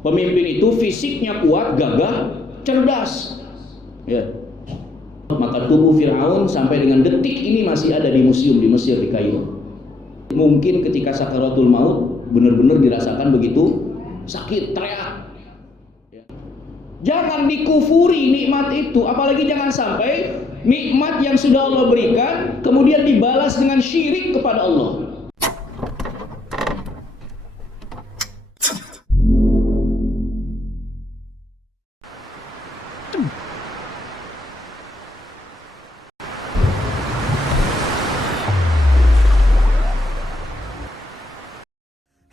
Pemimpin itu fisiknya kuat, gagah, cerdas. Ya. Maka tubuh Fir'aun sampai dengan detik ini masih ada di museum di Mesir, di Kairo. Mungkin ketika sakaratul maut benar-benar dirasakan begitu sakit, teriak. Ya. Jangan dikufuri nikmat itu, apalagi jangan sampai nikmat yang sudah Allah berikan kemudian dibalas dengan syirik kepada Allah.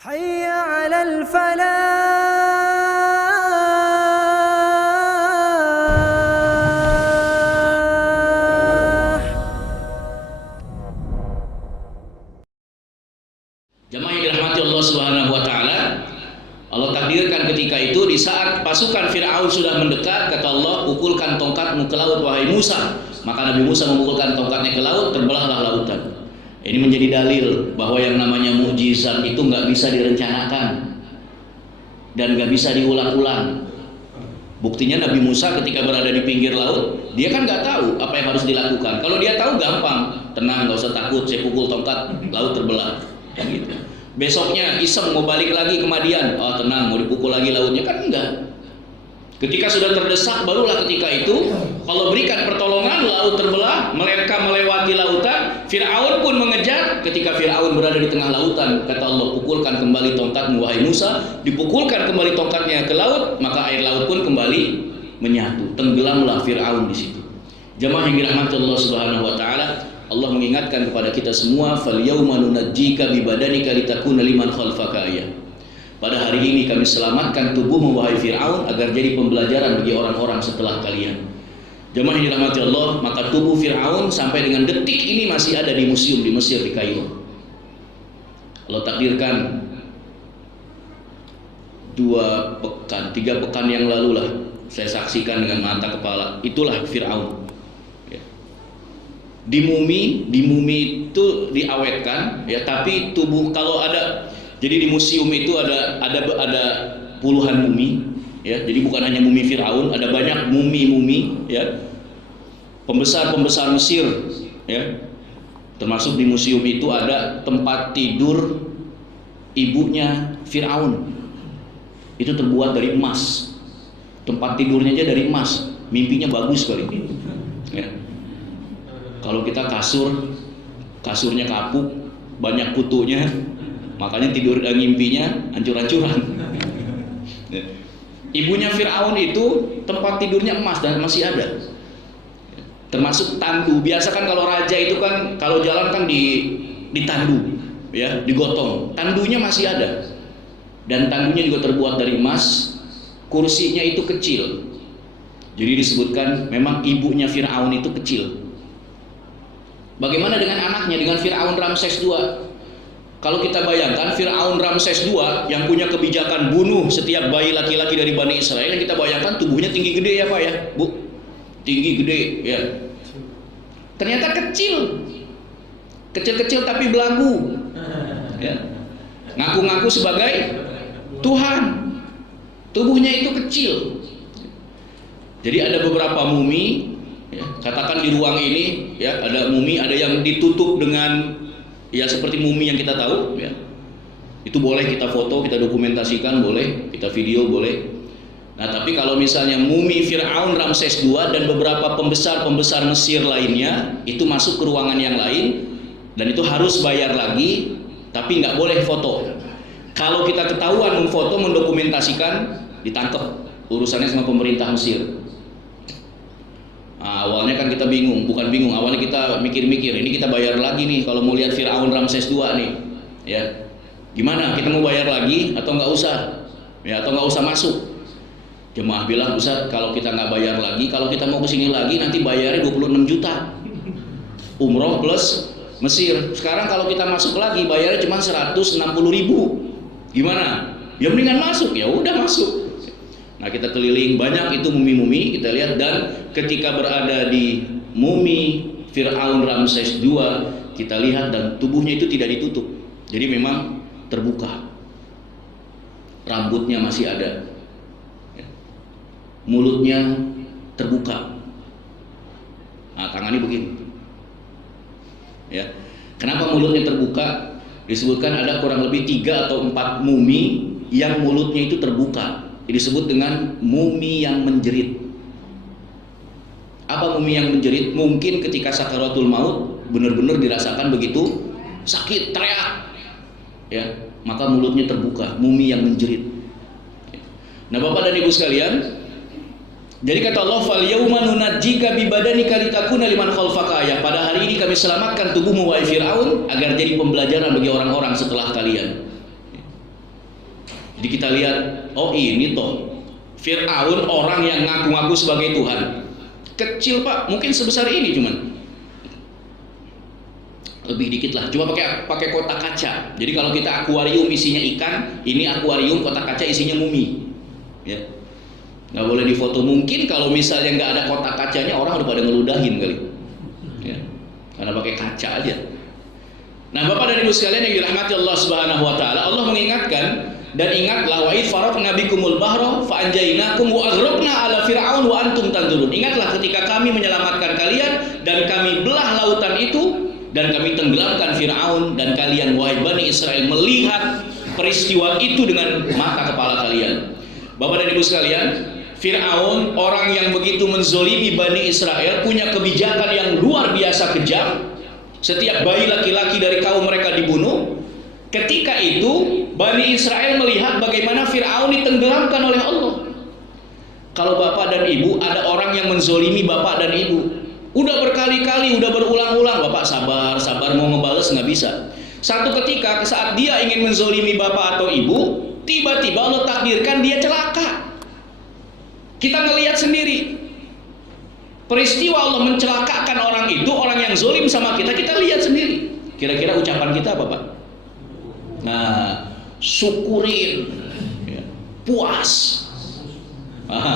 حي على الفلاح. Jemaah yang dirahmati Allah Subhanahu wa taala, Allah takdirkan ketika itu di saat pasukan Fir'aun sudah mendekat, kata Allah, "Pukulkan tongkatmu ke laut wahai Musa." Maka Nabi Musa memukulkan tongkatnya ke laut, terbelahlah lautan. Ini menjadi dalil bahwa yang namanya mukjizat itu nggak bisa direncanakan dan nggak bisa diulang-ulang. Buktinya Nabi Musa ketika berada di pinggir laut, dia kan nggak tahu apa yang harus dilakukan. Kalau dia tahu gampang, tenang, nggak usah takut, saya pukul tongkat, laut terbelah, kan gitu. Besoknya iseng mau balik lagi ke Madian, oh tenang, mau dipukul lagi lautnya, kan enggak. Ketika sudah terdesak, barulah ketika itu Allah berikan pertolongan, laut terbelah, mereka melewati lautan, Fir'aun pun mengejar. Ketika Fir'aun berada di tengah lautan, kata Allah, pukulkan kembali tongkatmu wahai Musa. Dipukulkan kembali tongkatnya ke laut, maka air laut pun kembali menyatu. Tenggelamlah Fir'aun di situ. Jemaah yang dirahmati Allah Subhanahu wa taala, Allah mengingatkan kepada kita semua, "Fal yauma nunajjika bi badanika litakuna liman khalfaka ayah." Pada hari ini kami selamatkan tubuhmu wahai Fir'aun agar jadi pembelajaran bagi orang-orang setelah kalian. Jemaah yang dirahmati Allah, maka tubuh Fir'aun sampai dengan detik ini masih ada di museum di Mesir, di Kairo. Allah takdirkan 3 pekan yang lalu lah saya saksikan dengan mata kepala. Itulah Fir'aun. Ya. Di mumi itu diawetkan, ya, tapi tubuh kalau ada. Jadi di museum itu ada puluhan mumi, ya. Jadi bukan hanya mumi Fir'aun, ada banyak mumi-mumi, ya. Pembesar-pembesar Mesir, ya. Termasuk di museum itu ada tempat tidur ibunya Fir'aun. Itu terbuat dari emas. Tempat tidurnya aja dari emas. Mimpinya bagus sekali. Ya. Kalau kita kasurnya kapuk, banyak kutunya. Makanya tidur dan ngimpinya hancur-hancuran. Ibunya Fir'aun itu tempat tidurnya emas dan masih ada. Termasuk tandu. Biasa kan kalau raja itu kan kalau jalan kan ditandu, ya, digotong. Tandunya masih ada. Dan tandunya juga terbuat dari emas. Kursinya itu kecil. Jadi disebutkan memang ibunya Fir'aun itu kecil. Bagaimana dengan anaknya, dengan Fir'aun Ramses II? Kalau kita bayangkan Fir'aun Ramses II yang punya kebijakan bunuh setiap bayi laki-laki dari Bani Israel, yang kita bayangkan tubuhnya tinggi gede, ya Pak, ya Bu, tinggi gede, ya. Ternyata kecil tapi belagu, ya. Ngaku-ngaku sebagai Tuhan, tubuhnya itu kecil. Jadi ada beberapa mumi, ya, katakan di ruang ini, ya, ada mumi, ada yang ditutup dengan, ya, seperti mumi yang kita tahu, ya. Itu boleh kita foto, kita dokumentasikan, boleh kita video, boleh. Nah, tapi kalau misalnya mumi Fir'aun Ramses II dan beberapa pembesar Mesir lainnya itu masuk ke ruangan yang lain dan itu harus bayar lagi, tapi nggak boleh foto. Kalau kita ketahuan memfoto, mendokumentasikan, ditangkap. Urusannya sama pemerintah Mesir. Nah, awalnya kan kita bukan bingung, awalnya kita mikir-mikir, ini kita bayar lagi nih kalau mau lihat Fir'aun Ramses II nih, ya. Gimana, kita mau bayar lagi atau nggak usah? Ya, atau nggak usah masuk? Jemaah bilang, Ustaz, kalau kita nggak bayar lagi, kalau kita mau kesini lagi nanti bayarnya 26 juta. Umroh plus Mesir. Sekarang kalau kita masuk lagi bayarnya cuma 160.000. Gimana? Ya mendingan masuk, ya udah masuk. Nah, kita keliling banyak itu mumi-mumi, kita lihat, dan ketika berada di mumi Fir'aun Ramses II, kita lihat dan tubuhnya itu tidak ditutup. Jadi memang terbuka. Rambutnya masih ada, mulutnya terbuka. Nah, tangannya begini. Ya. Kenapa mulutnya terbuka? Disebutkan ada kurang lebih 3 atau 4 mumi yang mulutnya itu terbuka. Disebut dengan mumi yang menjerit. Apa mumi yang menjerit? Mungkin ketika sakaratul maut benar-benar dirasakan begitu sakit, teriak, ya, maka mulutnya terbuka, mumi yang menjerit. Nah, Bapak dan Ibu sekalian, jadi kata Allah, fal yauma nunajjika bi badanika litakuna liman khalfaka ayah. Pada hari ini kami selamatkan tubuhmu wahai Firaun agar jadi pembelajaran bagi orang-orang setelah kalian. Jadi kita lihat, oh ini toh Firaun orang yang ngaku-ngaku sebagai Tuhan. Kecil Pak, mungkin sebesar ini cuman. Lebih dikit lah, cuma pakai kotak kaca. Jadi kalau kita akuarium isinya ikan, ini akuarium kotak kaca isinya mumi. Ya. Nggak boleh difoto. Mungkin kalau misalnya nggak ada kotak kacanya, orang udah pada ngeludahin kali, ya, karena pakai kaca aja. Nah, Bapak dan Ibu sekalian yang dirahmati Allah Subhanahu Wa Taala, Allah mengingatkan, dan ingatlah wa id faradna bikumul bahra fa anjaynakum wa aghraqna ala fir'aun wa antum tanzurun. Ingatlah ketika kami menyelamatkan kalian dan kami belah lautan itu dan kami tenggelamkan Firaun dan kalian wahai Bani Israel melihat peristiwa itu dengan mata kepala kalian. Bapak dan Ibu sekalian, Firaun orang yang begitu menzolimi Bani Israel, punya kebijakan yang luar biasa kejam. Setiap bayi laki-laki dari kaum mereka dibunuh. Ketika itu Bani Israel melihat bagaimana Firaun ditenggelamkan oleh Allah. Kalau Bapak dan Ibu ada orang yang menzolimi Bapak dan Ibu, udah berkali-kali, udah berulang-ulang, Bapak sabar mau ngebales nggak bisa. Satu ketika saat dia ingin menzolimi Bapak atau Ibu, tiba-tiba Allah takdirkan dia celaka. Kita ngelihat sendiri peristiwa Allah mencelakakan orang itu, orang yang zolim sama kita, kita lihat sendiri. Kira-kira ucapan kita apa Pak? Nah, syukurin, ya, puas,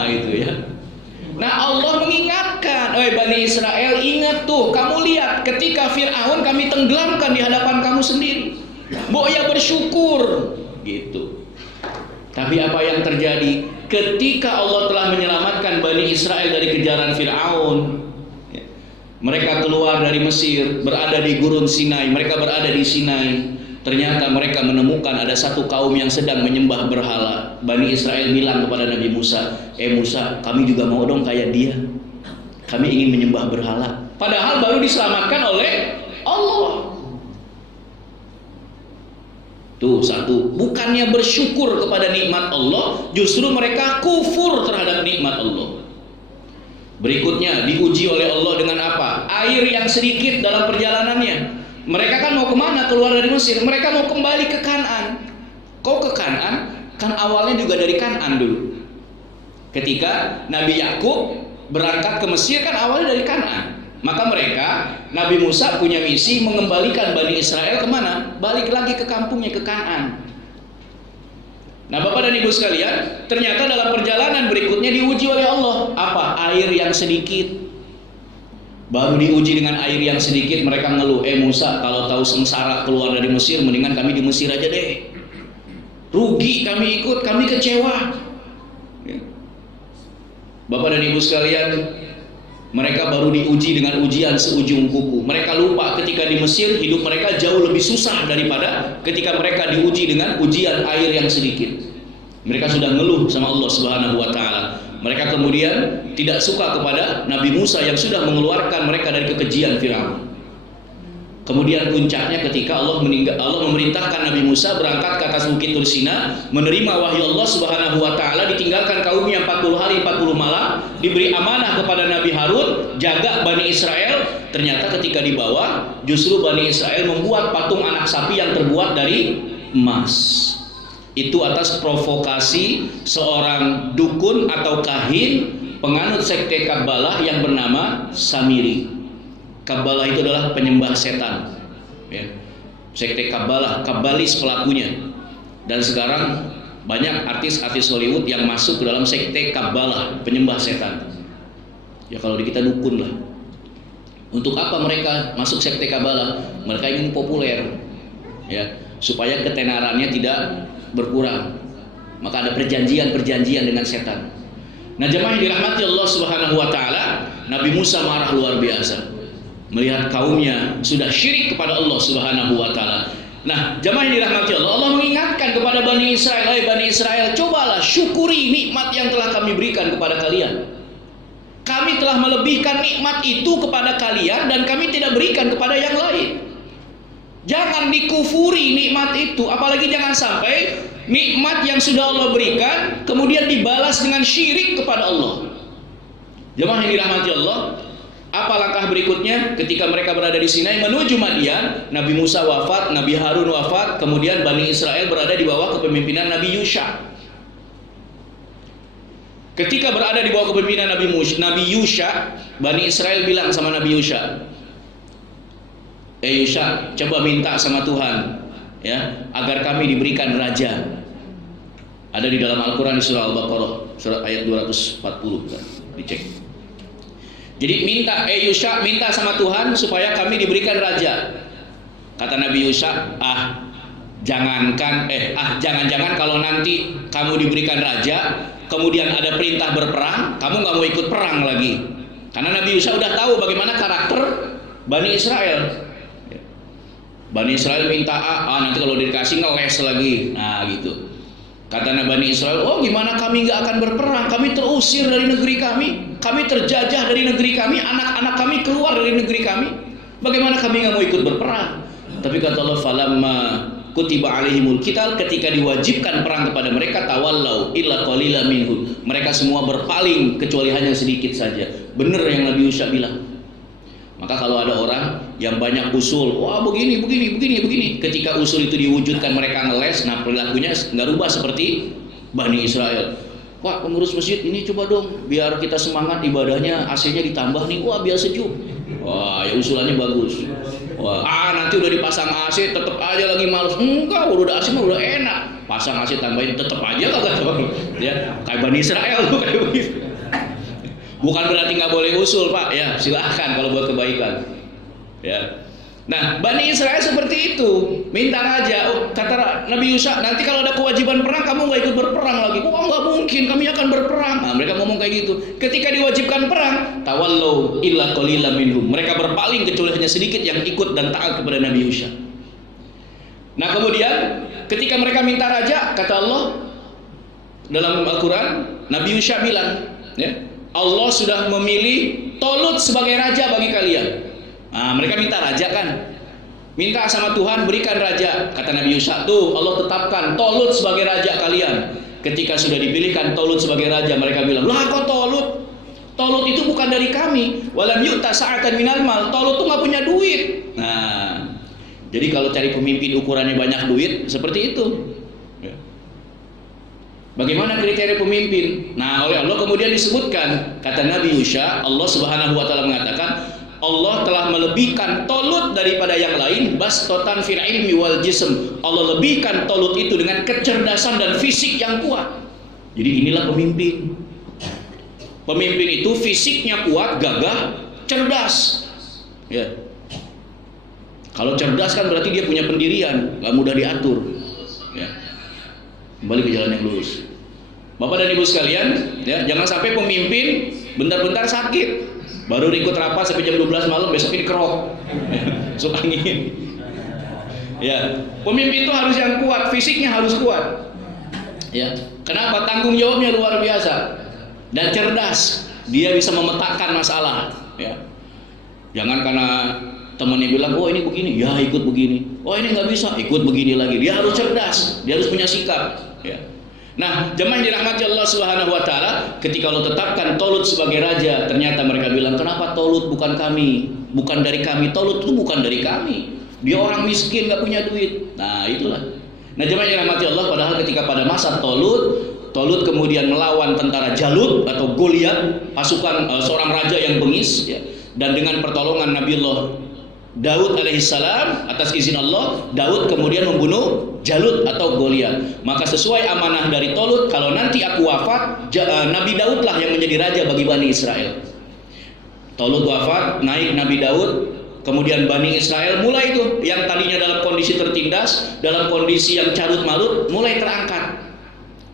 itu ya. Nah, Allah mengingatkan, Bani Israel, ingat tuh, kamu lihat ketika Fir'aun kami tenggelamkan di hadapan kamu sendiri. Boya bersyukur, gitu. Tapi apa yang terjadi ketika Allah telah menyelamatkan Bani Israel dari kejaran Fir'aun? Mereka keluar dari Mesir, berada di gurun Sinai, mereka berada di Sinai. Ternyata mereka menemukan ada satu kaum yang sedang menyembah berhala. Bani Israel bilang kepada Nabi Musa, Musa, kami juga mau dong kayak dia. Kami ingin menyembah berhala. Padahal baru diselamatkan oleh Allah. Tuh satu, bukannya bersyukur kepada nikmat Allah, justru mereka kufur terhadap nikmat Allah. Berikutnya diuji oleh Allah dengan apa? Air yang sedikit dalam perjalanannya. Mereka kan mau kemana? Keluar dari Mesir. Mereka mau kembali ke Kan'an. Kok ke Kan'an? Kan awalnya juga dari Kan'an dulu. Ketika Nabi Yakub berangkat ke Mesir kan awalnya dari Kan'an. Maka mereka, Nabi Musa punya misi mengembalikan Bani Israel kemana? Balik lagi ke kampungnya, ke Kan'an. Nah, Bapak dan Ibu sekalian, ternyata dalam perjalanan berikutnya diuji oleh Allah. Apa? Air yang sedikit. Baru diuji dengan air yang sedikit, mereka ngeluh, Musa, kalau tahu sengsara keluar dari Mesir, mendingan kami di Mesir aja deh. Rugi kami ikut, kami kecewa. Ya. Bapak dan Ibu sekalian, mereka baru diuji dengan ujian seujung kuku. Mereka lupa ketika di Mesir hidup mereka jauh lebih susah daripada ketika mereka diuji dengan ujian air yang sedikit. Mereka sudah ngeluh sama Allah Subhanahu Wa Taala. Mereka kemudian tidak suka kepada Nabi Musa yang sudah mengeluarkan mereka dari kekejian Firaun. Kemudian puncaknya ketika Allah memerintahkan Nabi Musa berangkat ke atas bukit Tursina, menerima wahyu Allah Subhanahu Wa Taala, ditinggalkan kaumnya 40 hari 40 malam, diberi amanah kepada Nabi Harun, jaga Bani Israel. Ternyata ketika di bawah, justru Bani Israel membuat patung anak sapi yang terbuat dari emas. Itu atas provokasi seorang dukun atau kahin penganut sekte Kabbalah yang bernama Samiri. Kabbalah itu adalah penyembah setan, ya. Sekte Kabbalah, Kabbalis pelakunya. Dan sekarang banyak artis-artis Hollywood yang masuk ke dalam sekte Kabbalah, penyembah setan. Ya kalau di kita dukun lah. Untuk apa mereka masuk sekte Kabbalah? Mereka ingin populer, ya, supaya ketenarannya tidak berkurang. Maka ada perjanjian dengan setan. Nah, jemaah yang dirahmati Allah Subhanahu wa taala, Nabi Musa marah luar biasa melihat kaumnya sudah syirik kepada Allah Subhanahu wa taala. Nah, jemaah yang dirahmati Allah, Allah mengingatkan kepada Bani Israel, "Hai Bani Israel, cobalah syukuri nikmat yang telah kami berikan kepada kalian. Kami telah melebihkan nikmat itu kepada kalian dan kami tidak berikan kepada yang lain. Jangan dikufuri nikmat itu, apalagi jangan sampai nikmat yang sudah Allah berikan kemudian dibalas dengan syirik kepada Allah." Jemaah yang dirahmati Allah, apa langkah berikutnya ketika mereka berada di Sinai menuju Madian? Nabi Musa wafat, Nabi Harun wafat, kemudian Bani Israel berada di bawah kepemimpinan Nabi Yusha. Ketika berada di bawah kepemimpinan Nabi Yusha, Bani Israel bilang sama Nabi Yusha, Yusha, coba minta sama Tuhan ya, agar kami diberikan raja. Ada di dalam Al-Quran di surah Al-Baqarah, surat ayat 240 kan, dicek. Jadi Yusha minta sama Tuhan supaya kami diberikan raja. Kata Nabi Yusha, jangan-jangan kalau nanti kamu diberikan raja, kemudian ada perintah berperang, kamu nggak mau ikut perang lagi. Karena Nabi Yusha udah tahu bagaimana karakter Bani Israel. Bani Israel minta nanti kalau dikasih ngeles lagi. Nah gitu. Kata Bani Israel, oh gimana kami nggak akan berperang? Kami terusir dari negeri kami terjajah dari negeri kami, anak-anak kami keluar dari negeri kami. Bagaimana kami nggak mau ikut berperang? Tapi kata Allah, falamma kutiba alaihimul qital, ketika diwajibkan perang kepada mereka, tawallau illa qalila minhum, mereka semua berpaling kecuali hanya sedikit saja. Benar yang Nabi Yusha bilang. Maka kalau ada orang yang banyak usul, wah begini, ketika usul itu diwujudkan mereka ngeles, nah perilakunya nggak rubah seperti Bani Israel. Wah, pengurus masjid ini coba dong, biar kita semangat ibadahnya, AC-nya ditambah nih, wah biar sejuk. Wah, ya usulannya bagus. Wah, nanti udah dipasang AC tetap aja lagi males. Enggak, udah AC mah udah enak. Pasang AC tambahin tetap aja kagak coba. Ya, kayak Bani Israel tuh kayak begitu. Bukan berarti nggak boleh usul, Pak. Ya, silahkan kalau buat kebaikan. Ya. Nah, Bani Israel seperti itu, minta raja. Kata Nabi Yusha, nanti kalau ada kewajiban perang, kamu nggak ikut berperang lagi. Oh, nggak mungkin, kami akan berperang. Nah, mereka ngomong kayak gitu. Ketika diwajibkan perang, tawallau illa qalila minhum. Mereka berpaling kecuali hanya sedikit yang ikut dan taat kepada Nabi Yusha. Nah, kemudian ketika mereka minta raja, kata Allah dalam Al-Quran, Nabi Yusha bilang, ya, Allah sudah memilih Tolut sebagai raja bagi kalian. Nah, mereka minta raja kan, minta sama Tuhan berikan raja. Kata Nabi Yusha, tuh Allah tetapkan Tolut sebagai raja kalian. Ketika sudah dipilihkan Tolut sebagai raja, mereka bilang, lah kok Tolut? Tolut itu bukan dari kami. Walam yu'ta sa'atan minal mal. Tolut itu nggak punya duit. Nah, jadi kalau cari pemimpin ukurannya banyak duit, seperti itu. Bagaimana kriteria pemimpin? Nah, oleh Allah kemudian disebutkan, kata Nabi Yusha, Allah Subhanahu wa taala mengatakan, Allah telah melebihkan Tolut daripada yang lain, bastotan fil ilmi wal jism. Allah lebihkan Tolut itu dengan kecerdasan dan fisik yang kuat. Jadi inilah pemimpin. Pemimpin itu fisiknya kuat, gagah, cerdas. Ya. Kalau cerdas kan berarti dia punya pendirian, gak mudah diatur. Ya. Kembali ke jalan yang lurus. Bapak dan Ibu sekalian, ya, jangan sampai pemimpin bentar-bentar sakit, baru ikut rapat sampai jam 12 malam, besok ini kerok, masuk angin. Ya, pemimpin itu harus yang kuat, fisiknya harus kuat. Ya, kenapa? Tanggung jawabnya luar biasa dan cerdas. Dia bisa memetakan masalah. Ya, jangan karena temannya bilang, oh ini begini, ya ikut begini. Oh ini nggak bisa, ikut begini lagi. Dia harus cerdas, dia harus punya sikap. Ya. Nah, jemaah yang dirahmati Allah Subhanahu wa taala, ketika Allah tetapkan Tolut sebagai raja, ternyata mereka bilang, kenapa Tolut bukan kami? Bukan dari kami. Tolut itu bukan dari kami. Dia orang miskin, nggak punya duit. Nah, itulah. Nah, jemaah yang dirahmati Allah, padahal ketika pada masa Tolut kemudian melawan tentara Jalut atau Goliat, pasukan seorang raja yang bengis, ya. Dan dengan pertolongan Nabiullah Daud alaihissalam, atas izin Allah, Daud kemudian membunuh Jalut atau Goliat. Maka sesuai amanah dari Tolut, kalau nanti aku wafat, Nabi Daudlah yang menjadi raja bagi Bani Israel. Tolut wafat, naik Nabi Daud, kemudian Bani Israel mulai itu, yang tadinya dalam kondisi tertindas, dalam kondisi yang carut marut, mulai terangkat.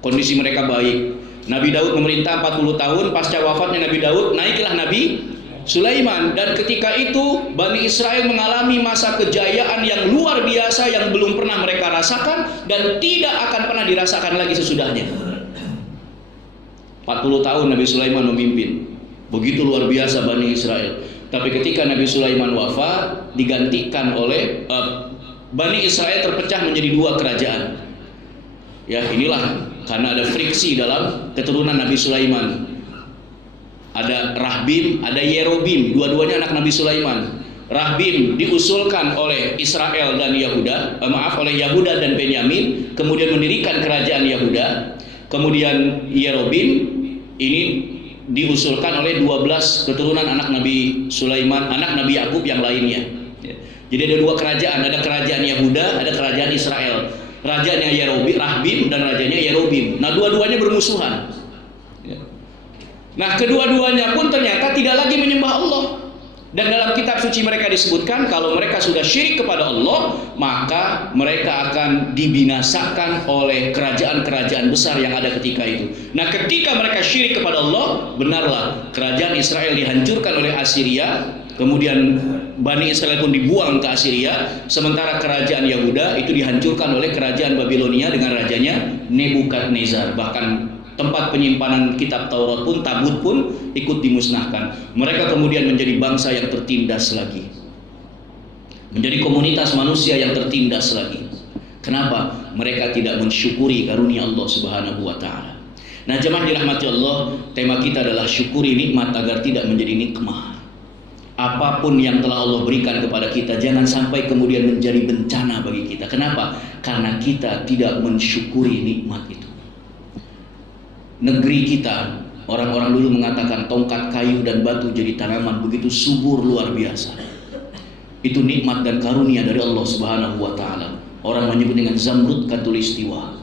Kondisi mereka baik. Nabi Daud memerintah 40 tahun, pasca wafatnya Nabi Daud naiklah Nabi Sulaiman, dan ketika itu Bani Israel mengalami masa kejayaan yang luar biasa yang belum pernah mereka rasakan dan tidak akan pernah dirasakan lagi sesudahnya. 40 tahun Nabi Sulaiman memimpin. Begitu luar biasa Bani Israel. Tapi ketika Nabi Sulaiman wafat, digantikan oleh Bani Israel terpecah menjadi 2 kerajaan. Ya, inilah karena ada friksi dalam keturunan Nabi Sulaiman. Ada Rahbim, ada Yerobim, dua-duanya anak Nabi Sulaiman. Rahbim diusulkan oleh Israel dan Yahuda, oleh Yahuda dan Benyamin, kemudian mendirikan kerajaan Yahuda. Kemudian Yerobim ini diusulkan oleh 12 keturunan anak Nabi Sulaiman, anak Nabi Yakub yang lainnya. Jadi ada 2 kerajaan, ada kerajaan Yahuda, ada kerajaan Israel. Rajanya Yerobim, Rahbim, dan rajanya Yerobim. Nah, dua-duanya bermusuhan. Nah, kedua-duanya pun ternyata tidak lagi menyembah Allah. Dan dalam kitab suci mereka disebutkan kalau mereka sudah syirik kepada Allah, maka mereka akan dibinasakan oleh kerajaan-kerajaan besar yang ada ketika itu. Nah, ketika mereka syirik kepada Allah, benarlah kerajaan Israel dihancurkan oleh Assyria, kemudian Bani Israel pun dibuang ke Assyria, sementara kerajaan Yahuda itu dihancurkan oleh kerajaan Babilonia dengan rajanya Nebukadnezar. Bahkan tempat penyimpanan kitab Taurat pun, tabut pun ikut dimusnahkan. Mereka kemudian menjadi bangsa yang tertindas lagi, menjadi komunitas manusia yang tertindas lagi. Kenapa? Mereka tidak mensyukuri karunia Allah Subhanahu wa Ta'ala. Nah, jemaah dirahmati Allah, tema kita adalah syukuri nikmat agar tidak menjadi nikmah. Apapun yang telah Allah berikan kepada kita, jangan sampai kemudian menjadi bencana bagi kita. Kenapa? Karena kita tidak mensyukuri nikmat itu. Negeri kita, orang-orang dulu mengatakan tongkat kayu dan batu jadi tanaman, begitu subur luar biasa. Itu nikmat dan karunia dari Allah Subhanahu wa Ta'ala. Orang menyebut dengan zamrud katulistiwa.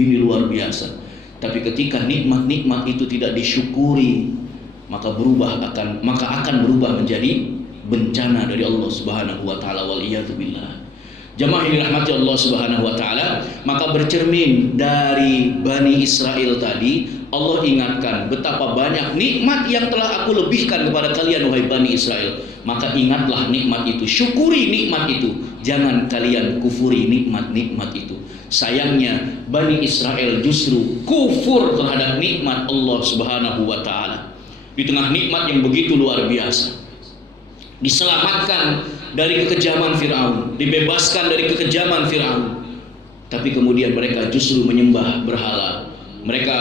Ini luar biasa. Tapi ketika nikmat-nikmat itu tidak disyukuri, maka akan berubah menjadi bencana dari Allah Subhanahu wa Ta'ala, waliyadu billah. Jamaah yang dirahmati Allah Subhanahu wa Ta'ala, maka bercermin dari Bani Israel tadi, Allah ingatkan betapa banyak nikmat yang telah aku lebihkan kepada kalian wahai Bani Israel. Maka ingatlah nikmat itu, syukuri nikmat itu, jangan kalian kufuri nikmat-nikmat itu. Sayangnya Bani Israel justru kufur terhadap nikmat Allah Subhanahu wa Ta'ala. Di tengah nikmat yang begitu luar biasa, diselamatkan dari kekejaman Firaun, dibebaskan dari kekejaman Firaun, tapi kemudian mereka justru menyembah berhala. Mereka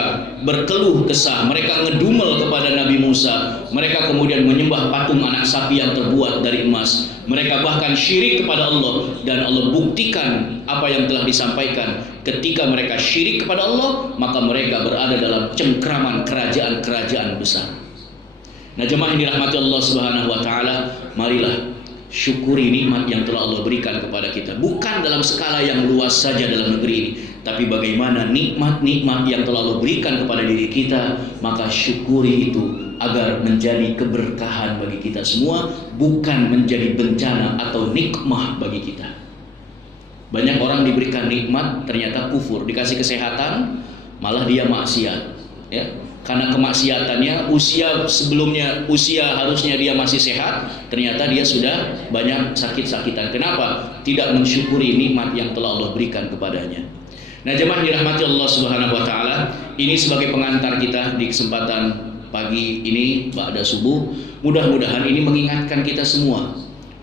berkeluh kesah, mereka ngedumel kepada Nabi Musa, mereka kemudian menyembah patung anak sapi yang terbuat dari emas. Mereka bahkan syirik kepada Allah, dan Allah buktikan apa yang telah disampaikan. Ketika mereka syirik kepada Allah, maka mereka berada dalam cengkraman kerajaan-kerajaan besar. Nah, jemaah yang dirahmati Allah Subhanahu wa Ta'ala, marilah syukuri nikmat yang telah Allah berikan kepada kita. Bukan dalam skala yang luas saja dalam negeri ini, tapi bagaimana nikmat-nikmat yang telah Allah berikan kepada diri kita, maka syukuri itu agar menjadi keberkahan bagi kita semua, bukan menjadi bencana atau nikmah bagi kita. Banyak orang diberikan nikmat ternyata kufur, dikasih kesehatan malah dia maksiat, ya. Karena kemaksiatannya, usia harusnya dia masih sehat, ternyata dia sudah banyak sakit-sakitan. Kenapa? Tidak mensyukuri nikmat yang telah Allah berikan kepadanya. Nah, jemaah dirahmati Allah Subhanahu wa Ta'ala, ini sebagai pengantar kita di kesempatan pagi ini ba'da subuh. Mudah-mudahan ini mengingatkan kita semua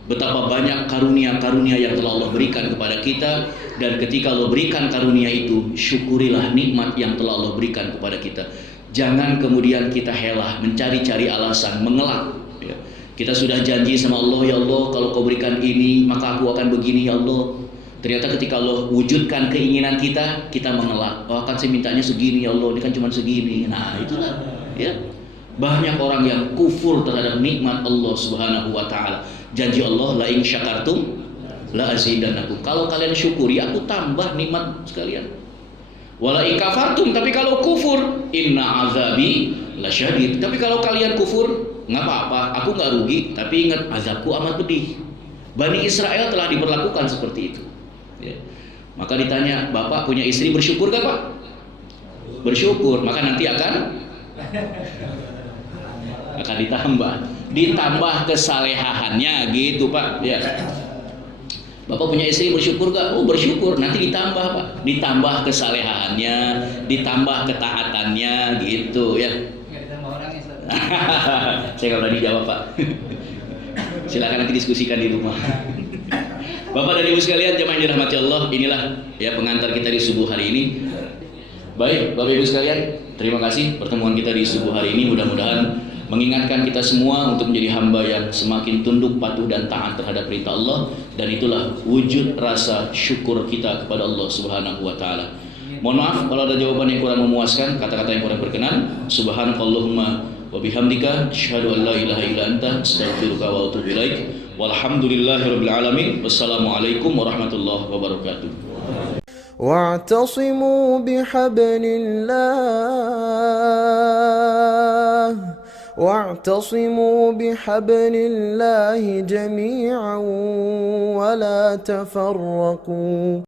betapa banyak karunia-karunia yang telah Allah berikan kepada kita, dan ketika Allah berikan karunia itu, syukurilah nikmat yang telah Allah berikan kepada kita. Jangan kemudian kita helah mencari-cari alasan, mengelak, ya. Kita sudah janji sama Allah, ya Allah, kalau kau berikan ini maka aku akan begini, ya Allah. Ternyata ketika Allah wujudkan keinginan kita, kita mengelak. Oh, kan saya mintanya segini, ya Allah, ini kan cuma segini. Nah, itulah, ya. Banyak orang yang kufur terhadap nikmat Allah Subhanahu wa Ta'ala. Janji Allah, la in syakartum la azidannakum. Kalau kalian syukuri, aku tambah nikmat sekalian. Wala in kafartum, tapi kalau kufur, inna azabi lasyadid. Tapi kalau kalian kufur, nggak apa-apa, aku nggak rugi, tapi ingat azabku amat pedih. Bani Israel telah diperlakukan seperti itu, ya. Maka ditanya, Bapak punya istri bersyukur gak, Pak? bersyukur, maka nanti akan ditambah kesalehaannya gitu Pak ya. Bapak punya istri bersyukur gak? Oh bersyukur, nanti ditambah Pak, ditambah kesalehaannya, ditambah ketaatannya gitu ya. Saya nggak berani jawab Pak. Silakan nanti diskusikan di rumah. Bapak dan Ibu sekalian, jemaah yang dirahmati Allah, inilah ya pengantar kita di subuh hari ini. Baik, Bapak Ibu sekalian, terima kasih pertemuan kita di subuh hari ini. Mudah-mudahan mengingatkan kita semua untuk menjadi hamba yang semakin tunduk, patuh dan taat terhadap perintah Allah, dan itulah wujud rasa syukur kita kepada Allah Subhanahu wa taala. Mohon maaf kalau ada jawaban yang kurang memuaskan, kata-kata yang kurang berkenan. Subhanakallahumma wa bihamdika asyhadu an la ilaha illa anta astaghfiruka wa atubu ilaik. Walhamdulillahirabbil alamin. Wassalamualaikum warahmatullahi wabarakatuh. واعتصموا بحبل الله واعتصموا بحبل الله جميعا ولا تفرقوا